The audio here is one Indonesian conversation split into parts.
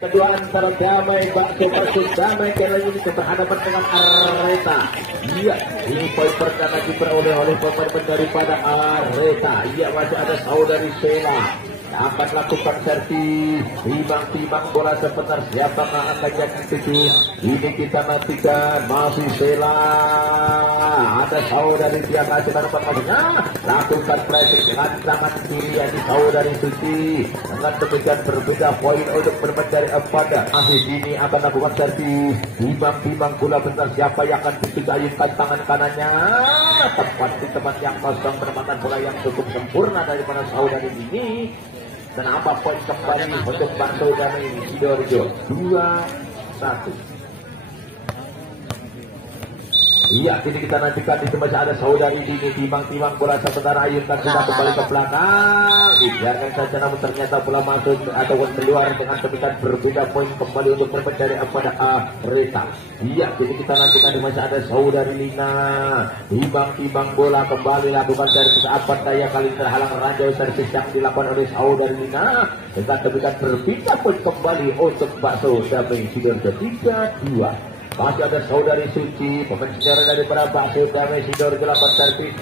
Kedua antara Damai Bakso versus Damai kali ini berhadapan dengan Areta. Iya, ini poin pertama diperoleh oleh pemain daripada Areta. Iya, masih ada saudari Sheila akan lakukan servis timbang-timbang bola sebentar. Siapa yang akan jadi tujuh? Ini kita nantikan. Masih Sheila, ada saudari dia kasih tanpa maksudnya lakukan pressing dengan tangan kiri yang di saudari Suci. Dengan demikian berbeda poin untuk bermain dari pada akhir ini akan lakukan servis timbang-timbang bola bentar. Siapa yang akan dikayunkan tangan kanannya tepat di tempat yang kosong, menempatkan bola yang cukup sempurna daripada saudari ini. Kenapa poin kembali untuk Bakso Damai Sidoarjo 2-1. Iya, kini kita nantikan di tempat ada saudari ini timbang-timbang bola sementara ayunkan sudah kembali ke belakang. Biarkan saja, namun ternyata bola masuk ataupun keluar. Dengan demikian berbeda poin kembali untuk bermain dari pada Areta. Iya, kini kita nantikan di masa ada saudari Lina timbang-timbang bola kembali lakukan servis apa daya kali terhalang ranjau servis yang dilakukan oleh saudari Lina. Dengan demikian berbeda poin kembali untuk Bakso Damai Sidoarjo 3-2. Masih ada saudari Suci, pemain sejarah daripada Bakso Damai Sidoarjo lakukan servis.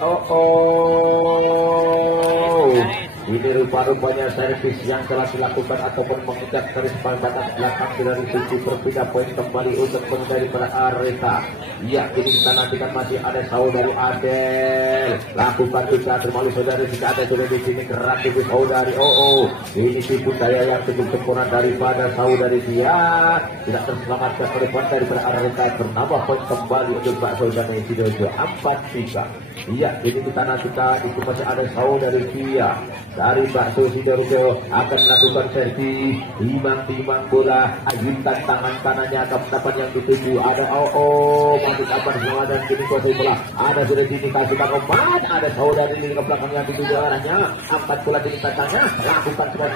Ini rupa-rupanya servis yang telah dilakukan ataupun mengikat garis batas belakang dari Suci. Berbeda poin kembali untuk menghindari para Areta. Iya, ini kita nantikan masih ada saudari Adel lakukan juga terlalu saudari jika ada sudah di sini gerak ibu saudari. Ini tipu daya yang cukup sempurna daripada saudari dia tidak terselamatkan oleh poin daripada Areta. Bernambah poin kembali untuk Bakso Damai Sidoarjo 4-3. Iya, ini kita nantikan itu masih ada saudari dia dari Bakso Sidoarjo akan melakukan servis timbang-timbang bola ayunkan tangan kanannya ke depan yang dituju. Ada masuk apa semua dan kini kuasai bola. Ada sudah diindikasikan Oman, ada saudari ini ke belakang yang dituju arahnya. Angkat bola di tengahnya, lakukan semua.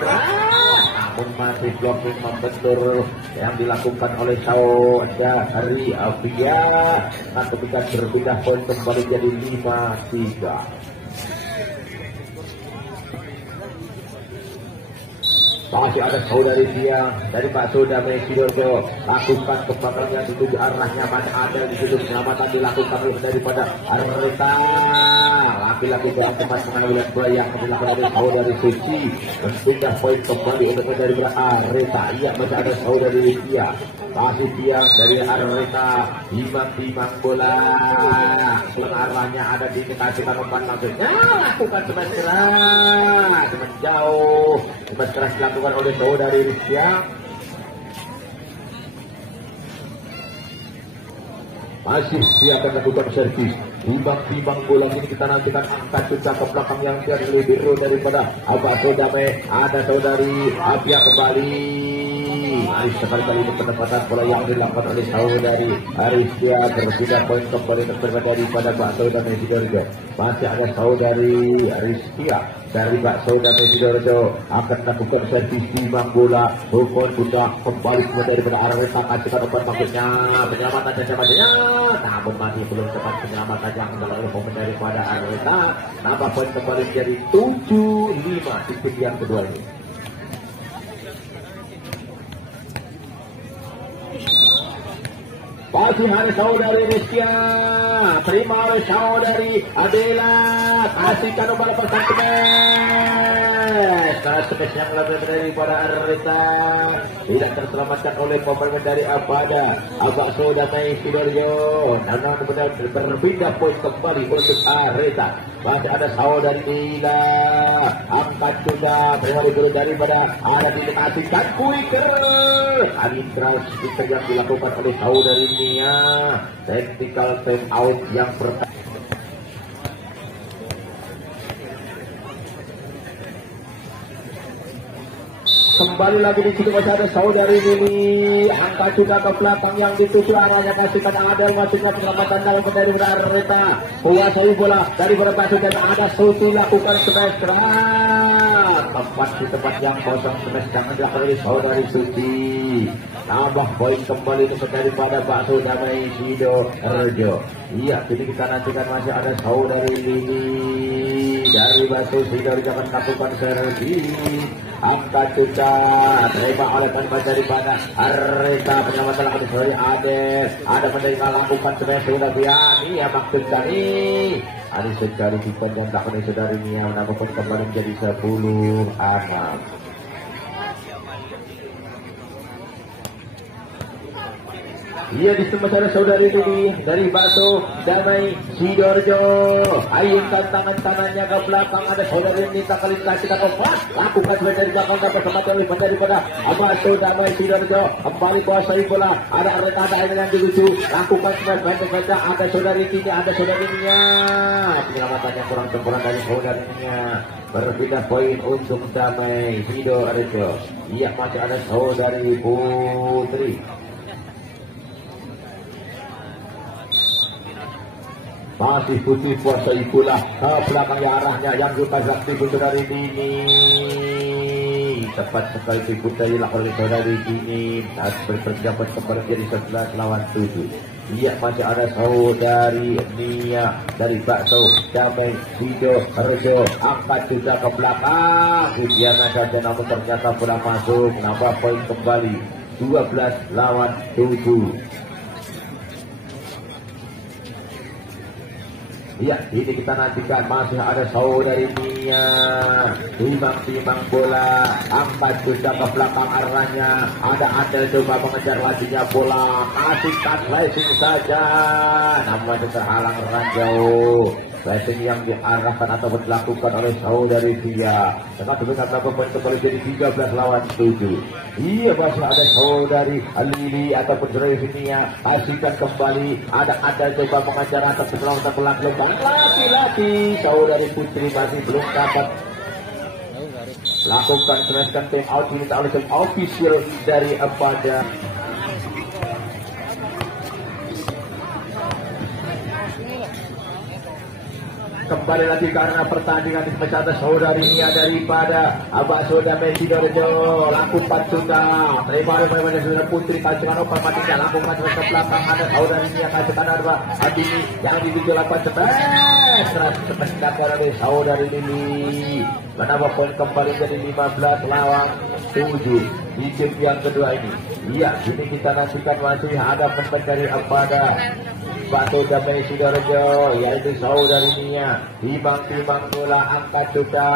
Namun masih blocking membentur yang dilakukan oleh saudari Avia. Nah, ketika berbeda poin kembali jadi 5-3. Masih ada saudari dia dari Bakso Damai Sidoarjo lakukan ke belakang yang dituju arahnya. Masih ada di situ penyelamatan dilakukan daripada Areta. Laki-laki dalam tempat pengambilan bola yang dilakukan oleh saudari Suci. Sudah poin kembali untuk dari Areta. Iya, masih ada saudari dia. Masih dia dari Areta timbang-timbang bola arahnya ada di dikasihkan umpan langsungnya lakukan sebentar menjauh keras dilakukan oleh saudari Rizkia. Masih siap melakukan servis timbang-timbang bola ini kita nantikan angkat juga ke belakang yang lebih biru daripada Bakso Damai. Ada saudari Abia kembali. Aris sekali-kali untuk penempatan bola yang dilakukan oleh saudari Aristia. Berbeda poin kembali terberbeda daripada Bakso Damai Sidoarjo. Masih ada saudari Aristia dari Bakso Damai Sidoarjo akan melakukan servis timbang bola. Hukum sudah kembali daripada Areta. Kasihkan umpan maksudnya penyelamatan dan sebagainya. Namun masih belum cepat penyelamatan yang dilakukan oleh pemain daripada Areta. Nambah poin kembali jadi 7-5 di tim yang kedua ini. Masih ada saudari Rizkia, terima oleh saudari Adela, kasihkan umpan persen smash yang lebih daripada Areta tidak terselamatkan oleh pemain dari Abada Bakso Damai Sidoarjo. Namun kemudian berbeda poin kembali untuk Areta. Masih ada saudari Nila angkat juga berwali daripada ada dikasihkan Kuiker. Arbitrase kita yang dilakukan oleh saudari Nia. Technical time out yang pertama. Kembali lagi di situ masih ada saudari Lili angkat juga ke belakang yang dituju arahnya kasihkan ada masuknya penyelamatan dalam dari Areta. Kuasai bola dari Bakso dan ada Suci lakukan smash tepat di tempat yang kosong. Smash jangan dilakukan oleh saudari Suci. Tambah poin kembali untuk daripada Bakso Damai Sidoarjo. Iya, jadi kita nantikan masih ada saudari Lili dari Bakso Sidoarjo akan lakukan servis angkat juga terima oleh tanpa daripada Arita penyelamatan lakukan dari Ades ada menerima lakukan sebenarnya sudah Biani ya maksudkan ini ada sekali kipan yang tak menerima saudari Nia menambahkan kembali menjadi 10 aman. Ia disembahkan saudari ini dari Bakso Damai Sidoarjo. Ayunkan tangan kanannya ke belakang, ada saudari ini tak kali kita obat. Lakukan dari belakang ke kesempatan lebih daripada Bakso Damai Sidoarjo. Kembali kuasai bola. Ada Areta dengan dilucu. Lakukan sebentar ada saudari ini, ada saudarinya. Penyelamatanya kurang sempurna dari saudarinya. Berbeda poin untuk Damai Sidoarjo. Ia masih ada saudari Putri. Masih putih puasa itulah ke belakang arahnya yang kita sakti saudari ini tepat sekali diputai oleh saudari ini saat berpersiapan kembali jadi 11 lawan 7. Iya masih ada saudari Nia dari Bakso Damai Sidoarjo angkat juga ke belakang ujian saja namun ternyata kurang masuk nambah poin kembali 12 lawan 7. Ya, ini kita nantikan masih ada saudari Nia timbang bola angkat juga ke belakang arahnya ada Adel coba mengejar lajunya bola kasih sliding saja namun terhalang ranjau sliding yang diarahkan atau dilakukan oleh saudari Tia tetap dengan poin kembali jadi 13 lawan 7. Iya masih ada saudari Lili ataupun saudari Nia kasihkan kembali ada coba mengejar atas sebelah untuk melakukan laki-laki saudari Putri masih belum dapat lakukan serahkan time out diminta oleh tim official dari pada kembali lagi karena pertandingan dipecat saudari Nia daripada Bakso Damai Sidoarjo lakukan sudah terima oleh saudara Putri kacukan open matinya lakukan ke belakang ada saudari Nia kacukan ada Adini yang dituju lakukan sependak oleh saudari Lili menambah poin kembali jadi 15 lawan 7 di game yang kedua ini. Iya ini kita nantikan masih ada pemenang dari pada Bakso Damai Sidoarjo yaitu saudari Nia timbang bola angkat juga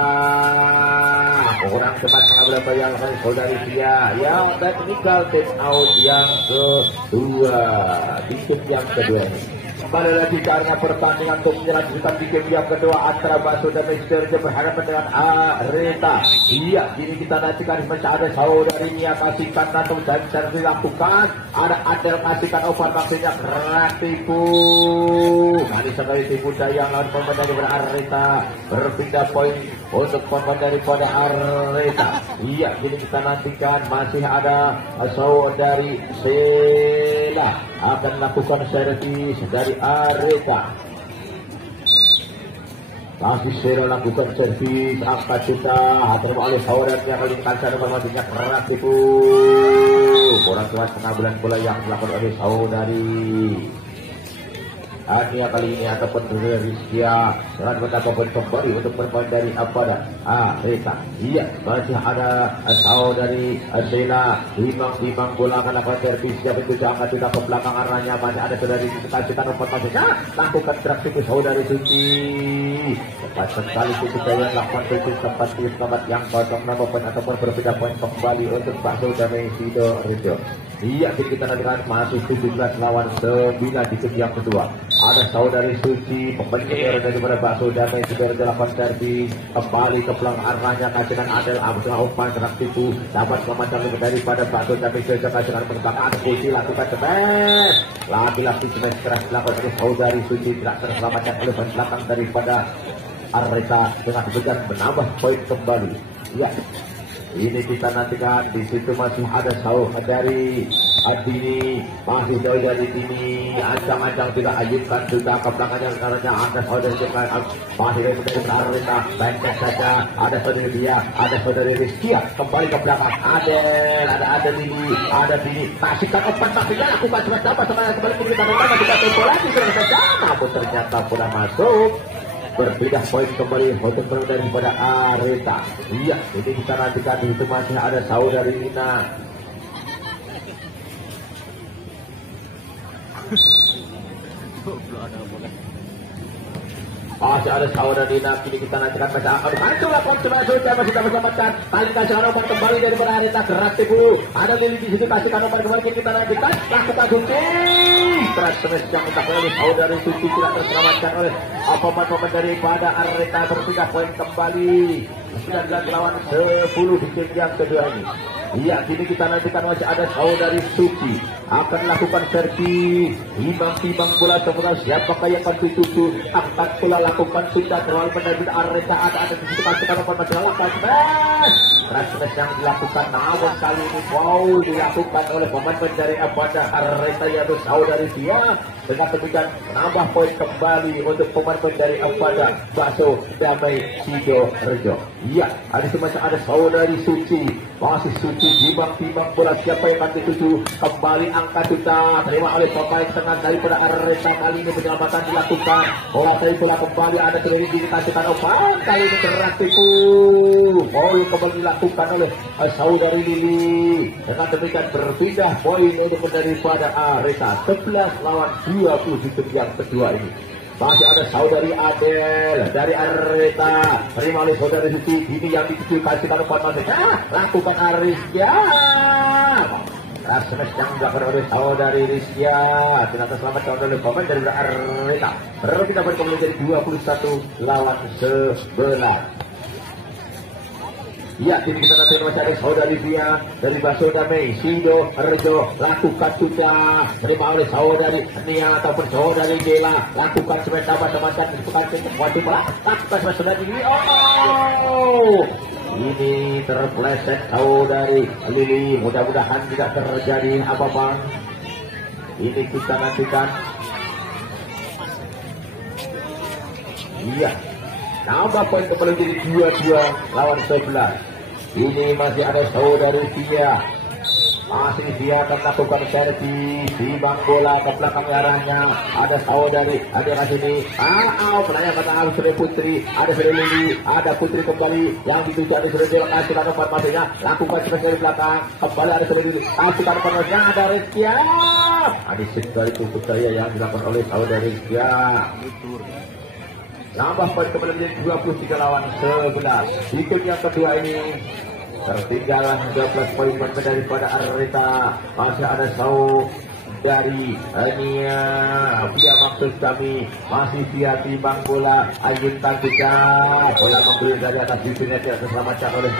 kurang cepat mengambil bayang oleh saudari Tia yang technical take out yang kedua di game yang kedua ini. Kembali lagi karena pertandingan untuk melanjutkan di game yang kedua antara Bakso Damai Sidoarjo berhadapan dengan Areta. Iya, ini kita nantikan masih ada saudari Nia kasihkan atau dan dilakukan. Ada Adel kasihkan open maksudnya keras tipu. Kali sekali tipu yang lawan pemain dari Areta berpindah poin untuk pemain daripada Areta. Iya, ini kita nantikan masih ada saudari Sela akan lakukan servis dari Areta. Masih Sela lakukan servis angkat sudah terima oleh saudaranya melingkar sana bermaksudnya keras itu kurang kuat pengambilan bola yang dilakukan oleh saudari Ania kali ini ataupun dari Rizkia dengan mendapat poin kembali untuk bermain dari Apada Areta. Iya masih ada saudari Sela timbang bola akan lakukan servis siap itu jangan tidak ke belakang arahnya masih ada saudari kita umpat masuknya lakukan teraksi ke saudari Suci cepat sekali itu yang lakukan servis tempat yang kosong nambah poin ataupun berbeda poin kembali untuk Bakso Damai Sidoarjo. Iya kita nantikan masih 17 lawan 9 di game yang kedua. Ada saudari Suci pemain daripada Bakso Damai Sidoarjo lakukan servis kembali ke belakang arahnya kasihkan Adel Abdullah umpan serang tipu dapat selamatkan daripada Bakso Damai Sidoarjo kasihkan berbelakang ada Suci lakukan cepat lagi-lagi cepat keras dilakukan oleh saudari Suci tidak terselamatkan oleh belakang daripada Areta dengan benar menambah poin kembali. Ya ini kita nantikan di situ masih ada saudari Adini masih dari sini ancang-ancang tidak ayunkan juga ke belakangnya karena ada saudari masih dari Areta benteng saja ada saudari dia ada saudari Rizkia kembali ke belakang ada Dini kasihkan open maksudnya lakukan sebentar kembali kita kita tempo lagi saja namun ternyata kurang masuk berpindah poin kembali untuk daripada Areta. Iya, ini kita nantikan di situ masih ada saudari Nina. Masih ada saudari Nina, kini kita nantikan masih akan dimantulah konsentrasi masih dapat mendapatkan tali kasih harapan kembali dari Areta. Gerak tipu, ada Lili di situ kasih harapan kembali, kita nantikan lakukan gunting. Transfer yang dilakukan oleh saudari Suci tidak terselamatkan oleh pemain daripada Areta. Berpindah poin kembali 9 lawan 10 di game yang kedua ini. Iya, kini kita nantikan masih ada saudari Suci akan melakukan servis timbang bola semula. Siapakah yang akan dituju akan pula lakukan sudah terlalu menarik Areta. Ada di situ kasih harapan masih lakukan transfer yang dilakukan, namun kali ini foul dilakukan oleh pemain dari pada Areta yaitu saudari Sia. Dengan demikian menambah poin kembali untuk pemain dari pada Bakso Damai Sidoarjo. Iya, ada semacam ada saudari Suci, masih Suci timbang bola siapa yang akan dituju kembali angka sudah terima oleh pemain tengah daripada Areta. Kali ini penyelamatan dilakukan, bola kembali ada terjadi dikasihkan kali ini keras tipu, foul kembali dilakukan oleh saudari Lili. Dengan demikian berpindah poin untuk daripada Areta 11 lawan 20 di yang kedua ini. Masih ada saudari Adel dari Areta, terima oleh saudari Suci. Ini yang dituju kasih umpan masih lakukan Arisya. Transfer yang dilakukan oleh saudari Rizkia ternyata selamat oleh pemain dari Areta. Kita berkembang menjadi 21 lawan 11. Ya, kini kita nanti mencari saudari Via dari Bakso Damai Sidoarjo. Lakukan sudah terima oleh saudari Nia ataupun saudari Dela. Lakukan sebentar macam-macam waktu bola. Lakukan saudari ini. Ini terpleset saudari Lili. Mudah-mudahan tidak terjadi apa-apa. Ini kita nantikan. Iya, nambah poin kembali jadi 22 lawan 11. Ini masih ada saudari Tia. Masih dia akan melakukan servis timbang bola ke belakang arahnya. Ada saudari ada sini. Penanya kata sudah Putri, ada sudah Lili, ada Putri kembali yang dituju ada sudah dilokasi lakukan empat masanya. Lakukan servis dari belakang kembali ada sudah Lili. Lakukan penerusnya ada Rizkia. Ada sekali tutup saya yang dilakukan oleh saudari Rizkia. Nambah poin kembali menjadi 23 lawan 11. Di game yang kedua ini tertinggal 13 poin daripada Areta. Masih ada dari Nia Via maksud kami, masih via timbang bola Ayun Tangguja. Bola membeli dari atas sisinya tidak terselamatkan oleh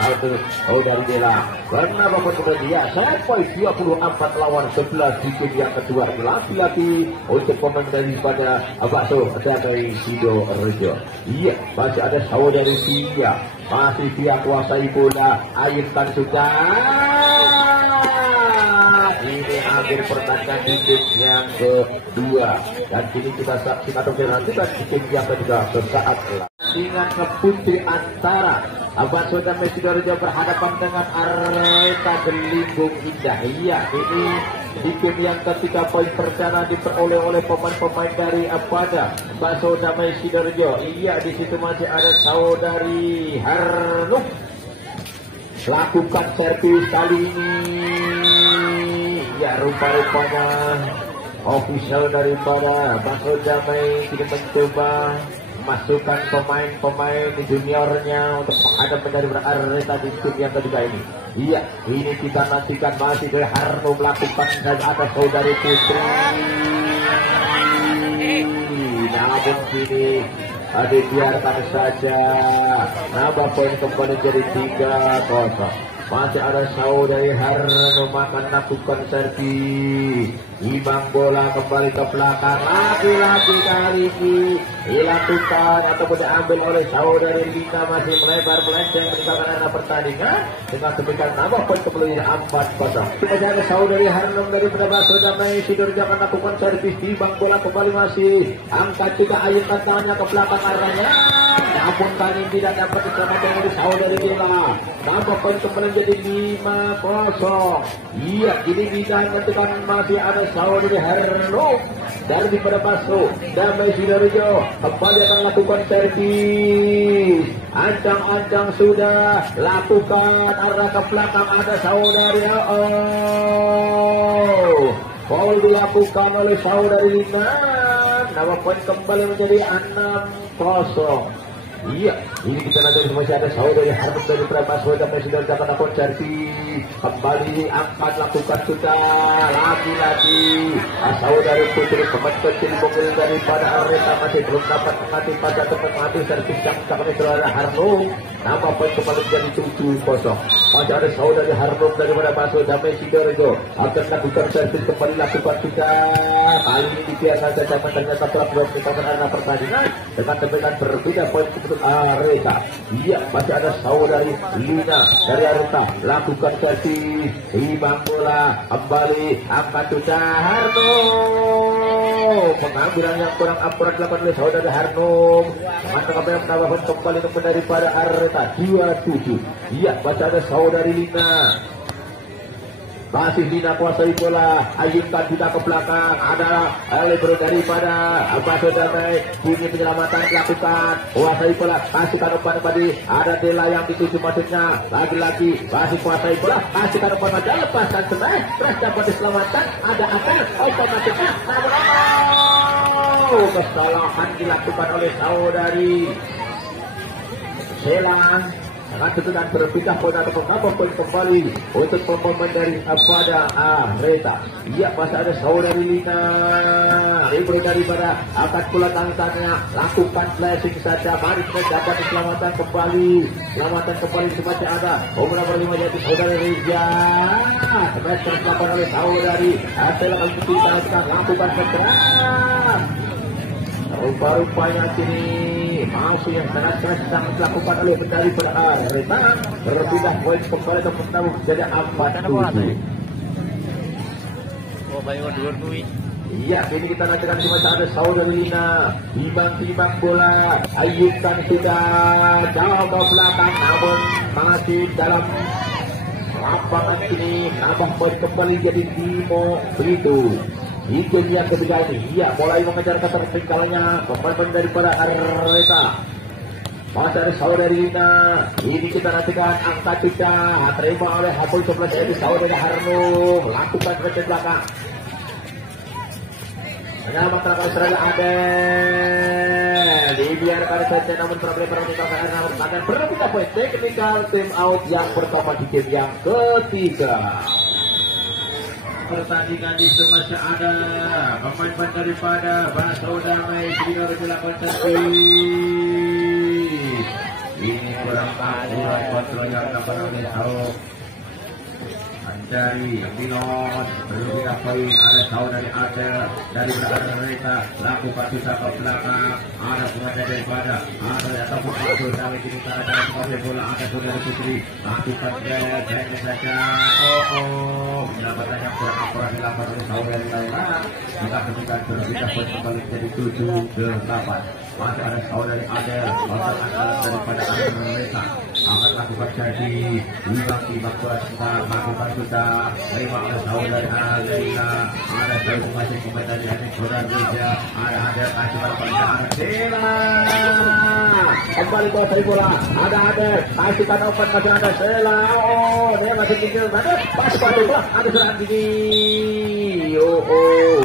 saudari Dela. Karena babak kedua sampai 24 lawan 11 di game yang kedua. Laki-laki untuk pemain daripada Bakso Damai Sidoarjo. Iya, masih ada saudari Via, masih via kuasai bola Ayun Tangguja. Ini akhir pertandingan di game yang kedua, dan kini kita saksikan atau nantikan di game yang kedua sesaat dengan Putri antara Bakso Damai Sidoarjo berhadapan dengan Areta Gelindung Indah. Iya, ini di game yang ketiga poin perdana diperoleh oleh pemain-pemain dari pada Bakso Damai Sidoarjo. Iya, di situ masih ada saudari Harnuk. Lakukan servis kali ini. Ya, rupa-rupanya official daripada Bakso Damai tidak mencoba masukkan pemain-pemain juniornya untuk menghadap dari Areta di tim yang ketiga ini. Iya, ini kita nantikan masih dari Harno melakukan dan ada saudari Putri. Namun kini dibiarkan saja. Nambah poin kembali jadi 3-0. Masih ada saudari Harno makan lakukan servis. Imbang bola kembali ke belakang. Lagi-lagi kali ini dilakukan ataupun diambil oleh saudari Lina. Masih melebar-melenceng meninggalkan arena pertandingan. Dengan demikian nambah poin kembali 4-0. Masih ada saudari Harno dari Bakso Damai Sidoarjo akan lakukan servis. Imbang bola kembali masih angkat juga ayunkan tangannya ke belakang arahnya. namun kali ini tidak dapat diselamatkan oleh saudari Bella. Nama poin kembali jadi 5-0. Iya, ini digantikan masih ada saudari Herno dari pada Baso. Damai Sidoarjo kembali akan lakukan servis. Ancang-ancang sudah lakukan arah ke belakang, ada saudari foul dilakukan oleh saudari Lina. Nama poin kembali menjadi 6-0. Iya, ini kita nanti masih ada saudari Harmon dari Prabaso dan sudah dapat lakukan servis. Kembali angkat lakukan sudah lagi-lagi. Saudari Putri pemain kecil mobil daripada Areta masih belum dapat mengantisipasi atau mengambil servis yang kami saudara Harmon. Nama poin kembali menjadi 7-0. Masih ada saudari Harmon daripada Baso Damai Sidoarjo akan lakukan servis, kembali lakukan sudah. Kali ini dibiarkan saja ternyata telah belum kita menang pertandingan dengan tembakan berbeda poin keputusan Areta. Iya, masih ada saudari Lina dari Areta lakukan servis, imbang bola kembali angkat sudah Harno. Pengambilan yang kurang akurat dilakukan oleh saudari Harno. Mantap menambahkan kembali untuk daripada Areta 27. Iya, masih ada saudari Lina. Masih Lina kuasai bola, ayunkan juga ke belakang, ada Lebro daripada Baso Damai, bunyi penyelamatan dilakukan, kuasai bola, kasihkan umpan tadi, ada Dela yang dituju maksudnya, lagi-lagi masih kuasai bola, kasihkan umpan saja, lepaskan senang, terus dapat diselamatkan, ada akan, otomatisnya, namun kesalahan dilakukan oleh saudari Sheila. Sangat tentukan berpindah poin atau mengapa poin kembali untuk pemain dari pada Areta. Iya, masih ada saudari Lina. Libro daripada akan pula tangannya, lakukan flashing saja. Mari kita dapat diselamatkan kembali. Selamatkan kembali semacam ada. Nomor 5 jadi saudari Reza. Sebenarnya terlakukan oleh saudari Areta. Kita lakukan kekeras. Rupa-rupanya sini masih yang sangat dilakukan oleh pendari pada Areta. Berpindah poin kembali ke pertama menjadi 4-7. Oh, bayo dua-dua. Iya, ini kita nantikan cuma ada saudari Lina. Timbang bola, ayunkan sudah jauh ke belakang, namun masih dalam lapangan ini. Nambah poin kembali jadi 5-7. Di game yang ketiga ini, iya mulai mengejar ketertinggalannya pemain daripada Areta. Masih ada saudari Lina. Ini kita nantikan angka tiga, terima oleh Hapul 11 dari saudari Harno, lakukan ke belakang. Menyelamatkan kali seraya Adel, dibiarkan saja namun problem meninggalkan nomor tangan berbeda poin. Technical time out yang pertama di game yang ketiga. Pertandingan di semasa ada pemain daripada Baso Damai Sidoarjo dilakukan servis. Ini kurang akurat kontrol yang dapat oleh dari Minos. Perlu dilakukan ada saudari ada dari Areta, lakukan sudah ke belakang, ada pemain daripada ada ataupun Baso Damai ini ada sebagai bola, ada saudari Putri lakukan keren saja. Pendapatan yang kurang akurat dilakukan oleh saudari Laila. Kita kemudian berbeda poin kembali jadi 7-8. Masih ada saudari Adel, otak andalan daripada Areta akan lakukan jadi timbang bola sebentar, lakukan sudah terima oleh saudari Laila. Ada saudari masih pemain dari saudari Reza, ada Adel kasih pada Adela. Kembali kuasai bola, ada Adel kasihkan open masih ada Sheila. Dia masih tinggal mana? Pas kuasai bola, ada serangan gigi.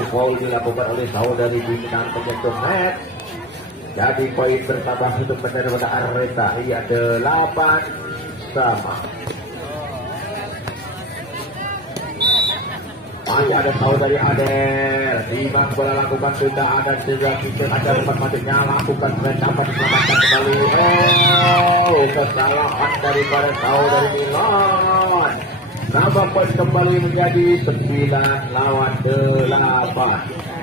Foul dilakukan oleh saudari pimpinan penyentuh net. Jadi poin bertambah untuk daripada Areta. Iya 8 sama. Masih ada saudari Adel. Timbang bola lakukan sudah ada juga kita ada tempat matinya lakukan dapat diselamatkan kembali. Kesalahan daripada saudari Milan. Nambah poin kembali menjadi 9-8.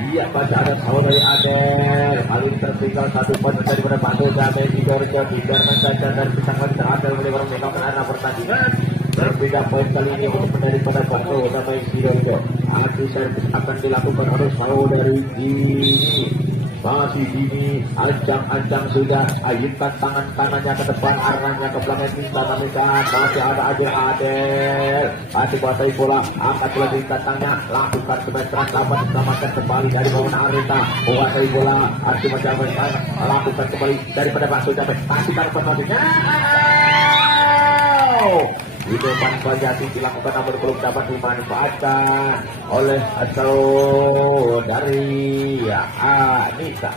Iya, masih ada saudari Adel. Kali tertinggal 1 poin daripada Baso Damai Sidoarjo. Dibiarkan saja dan pisahkan Adel menimbang meninggalkan arena pertandingan. Berbeda poin kali ini untuk daripada Baso Damai Sidoarjo. Adu servis akan dilakukan oleh saudari Gini. masih dini, ancang-ancang sudah, ayunkan tangan kanannya ke depan, arahnya ke belakang, minta namikan, masih ada Adel, masih kuasai bola, angkat bola di katanya, lakukan kebesaran, selamatkan kembali dari bawah Areta, kuasai bola, masih lakukan kembali daripada Bakso Jamai, masih taruh masuknya. Di depan Bajati dilakukan namun belum dapat dimanfaatkan oleh dari Anita.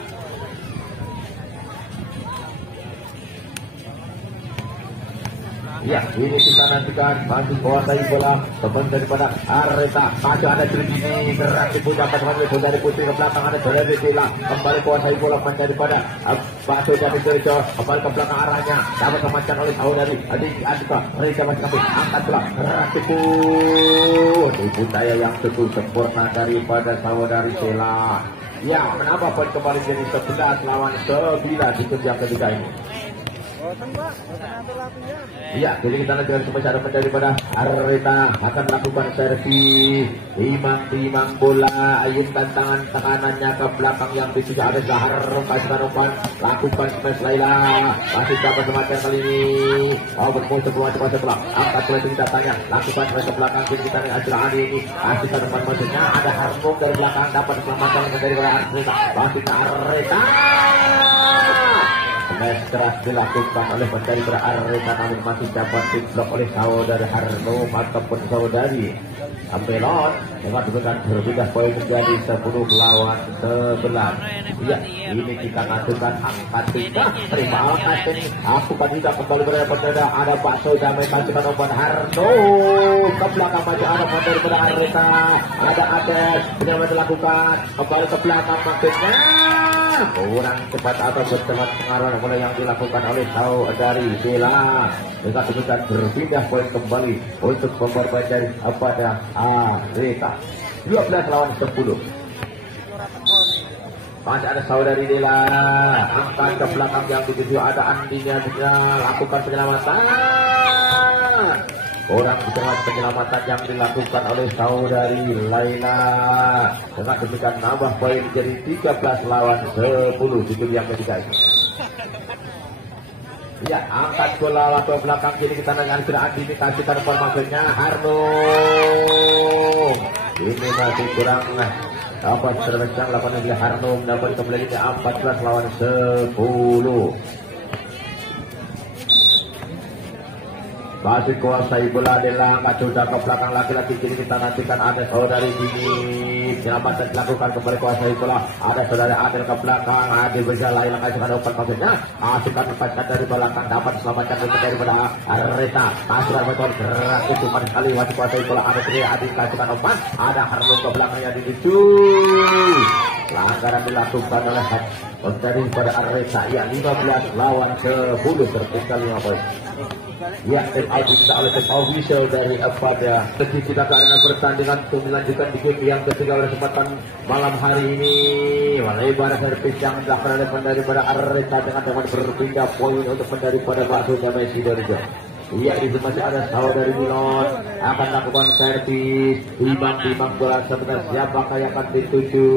Ya, ini kita nantikan masih kuasai bola teman daripada Areta, masih ada Tridini gerak diputar dari Putri ke belakang, ada dari Villa kembali kuasai bola daripada Bakso Jamai Tejo kembali ke belakang arahnya dapat kematian oleh saudari Adika Reza masih kembali angkat bola gerak tipu daya yang cukup sempurna daripada saudari Villa. Ya, menambah poin kembali jadi 11 lawan 9 di yang ketiga ini. Iya, jadi kita lanjutkan pembicaraan daripada Areta akan melakukan servis, timang bola, ayunkan tangan kanannya ke belakang yang bisa ada Zahar umpan lakukan smash Laila, masih dapat semacam kali ini, bermusuh sebelah, angkat bola kita tanya, lakukan smash ke belakang kita nih Ajrani ini, masih ke depan maksudnya ada Harmung dari belakang dapat diselamatkan daripada Areta, masih ke Areta. Smash keras dilakukan oleh pencari Areta namun masih dapat diblok oleh saudari Harno ataupun saudari Ampelon dengan dengan berbeda poin menjadi 10 lawan 11. Ya, ini kita ngajukan angkat tiga terima angkat ini aku tidak kembali berada ada Bakso Jamai masukkan umpan Harno ke belakang maju ada daripada Areta ada Ades yang dilakukan kembali ke belakang maksudnya kurang cepat atau bercepat pengaruh bola yang dilakukan oleh saudari Bella dengan demikian berpindah poin kembali untuk memperbaiki dari pada Areta 12 lawan 10. Masih ada saudari Bella angkat ke belakang yang dituju ada Andinya juga lakukan penyelamatan orang dengan penyelamatan yang dilakukan oleh saudari Laila dengan demikian nambah poin jadi 13 lawan 10 di game yang ketiga ini. Ya, angkat bola lato belakang kiri kita dengan gerakan ini kasih telepon maksudnya Harno ini masih kurang dapat terbesar lakukan oleh Harno dapat kembali ke 14 lawan 10. Masih kuasai bola adalah sudah ke belakang laki-laki kiri kita nantikan ada saudari ini penyelamatan dilakukan kembali kuasai bola ada saudari Adel ke belakang Adel berjalan yang kasihkan umpan maksudnya masukkan tempatkan dari belakang dapat selamatkan daripada Areta kasuran beton gerak itu pada sekali masih kuasai bola ada Tri Adil kasihkan umpan ada Harno ke belakangnya dituju pelanggaran dilakukan oleh daripada Areta ya 15 lawan 10 tertinggal 5 poin. Ya, kita oleh official dari pada ketika kita ke arena pertandingan untuk melanjutkan di game yang ketiga oleh kesempatan malam hari ini. Melebar servis yang dilakukan daripada Areta dengan berpindah poin untuk daripada Bakso Jamai Sidoarjo. Iya, di sini masih ada saudari Milon akan lakukan servis timbang bola sebentar siapakah yang akan dituju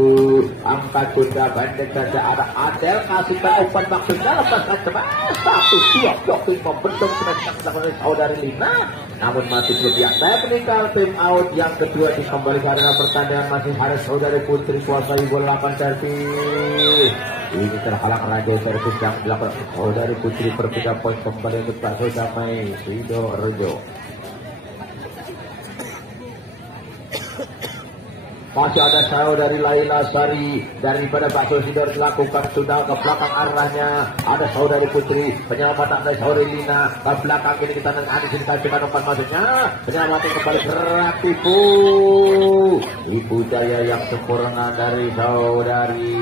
angkat bunda bandeng saja ada Adel kasih umpan maksudnya lepaskan satu siap joki membentuk sebentar saudari Lina namun masih belum ya technical tim out yang kedua dikembalikan karena pertandingan masih ada saudari Putri kuasai bola lakukan servis. Ini terhalang raja servis yang dilakukan saudari Putri berpindah poin kembali untuk Bakso Jamai Sidoarjo. Masih ada saudari Laila Sari daripada Bakso Sidoarjo dilakukan sudah ke belakang arahnya ada saudari Putri penyelamatan dari saudari Lina ke belakang ini kita nanti ada dikasihkan umpan maksudnya penyelamatan kembali gerak tipu daya yang sempurna dari saudari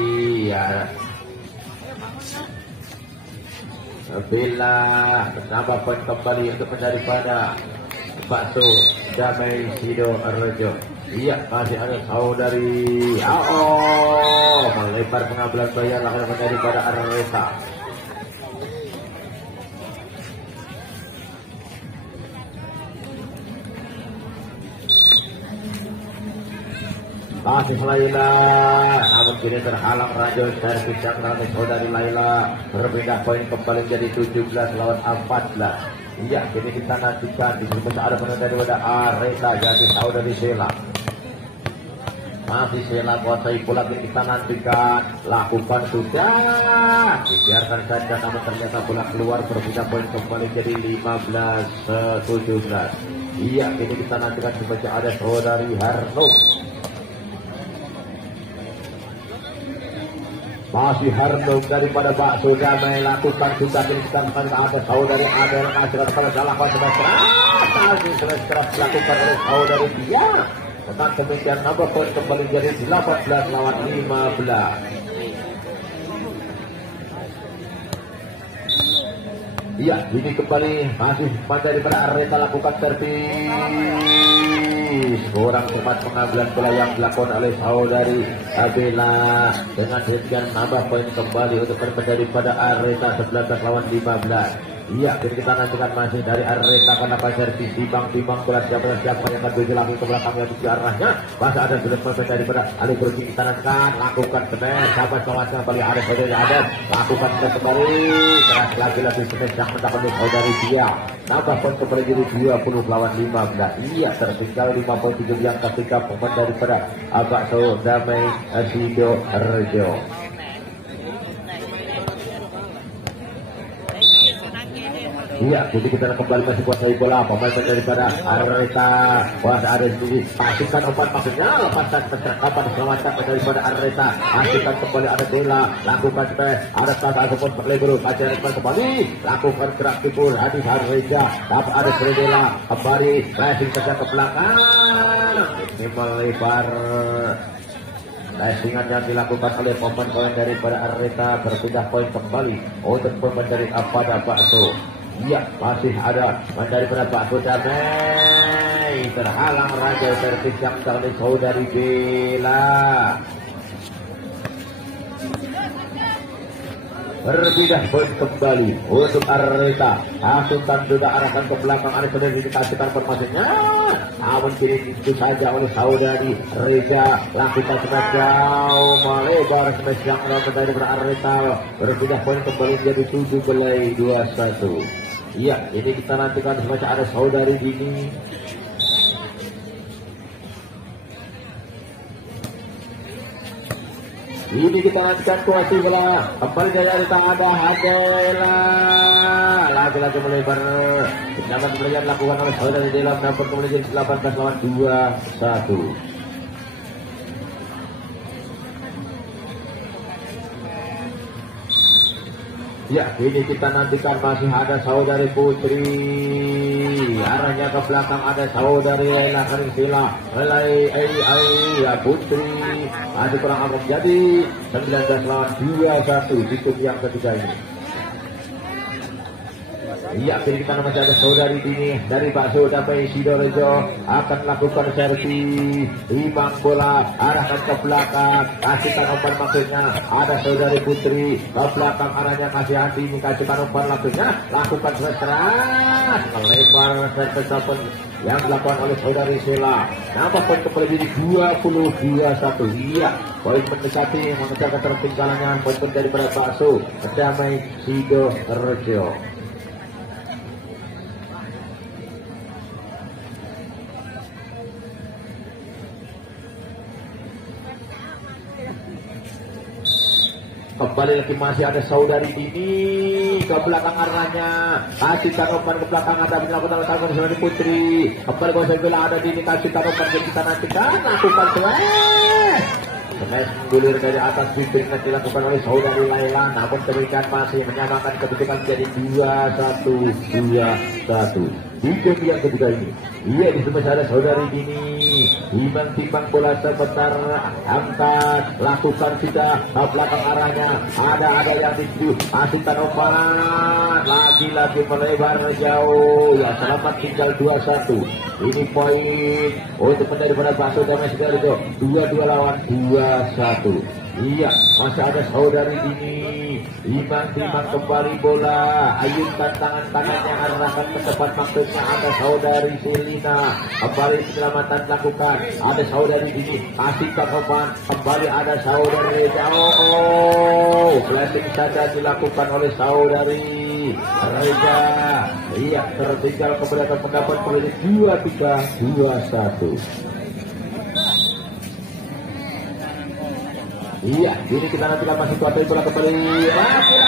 ya Bella menambah poin kembali untuk mencari pada Bakso Jamai Sidoarjo. Iya, masih ada saudari melebar pengambilan bayar lakukan mencari pada Areta. masih Laila, namun kini terhalang Rajo servis yang nanti saudari Laila berbeda poin kembali jadi 17 lawan 14. Iya, kini kita nantikan di sini ada penonton daripada Areta jadi saudari Sela. Masih Sela kuasai pula kita nantikan, lakukan sudah dibiarkan saja, namun ternyata bola keluar berbeda poin kembali jadi 15-17. Iya, kini kita nantikan sebagai ada saudari Harno. Masih Harno daripada Bakso Damai lakukan sudah, kini kita ada saudari Adel Nasir pada salah pas keras dilakukan oleh saudari dia. Tentang demikian nambah poin kembali jadi 18 lawan 15. Iya, ini kembali masih pada daripada Areta lakukan servis. Kurang tepat pengambilan bola yang dilakukan oleh saudari Abela. Dengan demikian nambah poin kembali untuk daripada Areta 11 lawan 15. Iya, jadi kita nantikan masih dari Areta karena servis timbang bola siapa yang akan tuju lagi ke belakang yang tuju arahnya. Masih ada sudah selesai daripada Ali Kursi, kita nantikan lakukan semen sampai selesai kembali ada saudari ada lakukan kembali keras lagi semen yang mendapatkan saudari dia. Nambah poin kembali jadi 20 lawan 15. Iya, tertinggal 57 yang ketika pemain daripada Bakso Damai Sidoarjo. Iya, jadi kita kembali masih kuasai bola. Pemain daripada Areta kuasa ada di pasukan umpan maksudnya lepasan terkapan diselamatkan daripada Areta. Pasukan kembali ada Dela lakukan spes ada Sasa ataupun Perleburu ajaran kembali lakukan gerak tipul hadis Areza dapat ada Dela kembali racing saja ke belakang ini melebar. Racingan yang dilakukan oleh pemain daripada Areta berpindah poin kembali untuk pemain dari Avada Bakso. Iya, masih ada daripada Bakso Damai terhalang Raja servis yang dari saudari Bella. Berpindah poin kembali untuk Areta. Asutan juga arahkan ke belakang, ada sudah dikasihkan permasanya. Namun kini itu saja oleh saudari Reza lakukan smash jauh melebar smash yang dari Areta. Berpindah poin kembali jadi 17-21. Iya, ini kita nantikan semacam ada saudari Dini. Ini kita nantikan kuasi bola kembali dari tangan Adela. Lagi-lagi melebar. Dapat belajar lakukan oleh saudari Dela mendapat kembali jadi 18 lawan 21. Ya, ini kita nantikan masih ada saudari Putri. Arahnya ke belakang ada saudari Laila Karisila. Ya Putri. Masih kurang akan jadi 19 lawan 21 di tim yang ketiga ini. Iya, kini kita masih ada saudari Dini dari Bakso Damai Sidoarjo akan lakukan servis timbang bola arahkan ke belakang kasihkan umpan maksudnya ada saudari Putri ke belakang arahnya kasih hati ini kasihkan umpan maksudnya lakukan keras melebar servis open yang dilakukan oleh saudari Sela. Nambah poin kembali jadi 20-21. Iya, poin mendekati mengejar ketertinggalannya poin dari Bakso Damai Sidoarjo. Kembali lagi masih ada saudari Dini ke belakang arahnya kasih umpan ke belakang ada dilakukan oleh saudari Putri. Kembali kuasa bola ada Dini kasih umpan kita nantikan lakukan smash gulir dari atas bibir yang dilakukan oleh saudari Laila. Namun demikian masih menyamakan kedudukan jadi 21-21 di game yang ketiga ini. Iya, di sebelah ada saudari Dini timbang bola sebentar angkat lakukan sudah ke belakang arahnya ada yang dituju asisten umpan lagi melebar jauh ya selamat tinggal 21. Ini poin untuk menjadi pada Bakso Damai Sidoarjo 22 lawan 21. Iya, masih ada saudari Dini. Timang kembali bola. Ayunkan tangan kanannya, arahkan ke depan, maksudnya ada saudari Selina. Kembali penyelamatan dilakukan. Ada saudari Dini. Kasih ke Oman. Kembali ada saudari Reza. Blessing saja dilakukan oleh saudari Reza. Iya, tertinggal keberatan pendapat politik 23-21. Iya, ini kita nantikan masih kuat bola kembali lagi.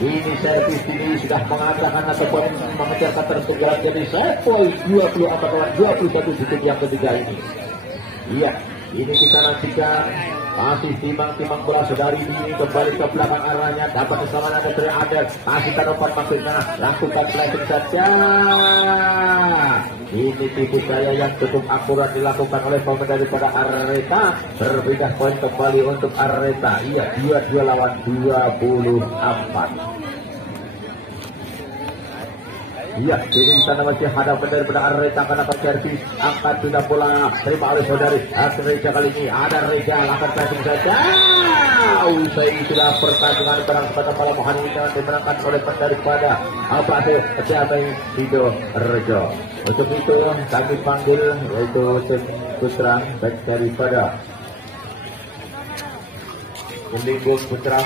Ini servis ini sudah mengatakan ataupun mengejarkan tertinggal jadi set point 24-21 di tim yang ketiga ini. Iya, ini kita nantikan masih timang bola saudari ini kembali ke belakang arahnya, dapat keselamatan dari Adel, kasih taruhan maksudnya, lakukan blessing saja. Ini tipu daya yang cukup akurat dilakukan oleh pemain daripada Areta. Berpindah poin kembali untuk Areta. Iya, 22 lawan 24. Iya, ini sana masih hadapan daripada Areta karena servis angkat sudah bola terima oleh saudari Reza. Kali ini ada Reza akan passing saja. Usai sudah pertandingan berang pada malam hari ini yang dimenangkan oleh daripada apa hasil kesehatan Sido Rejo. Untuk itu kami panggil yaitu Putra daripada Melinggung Putra.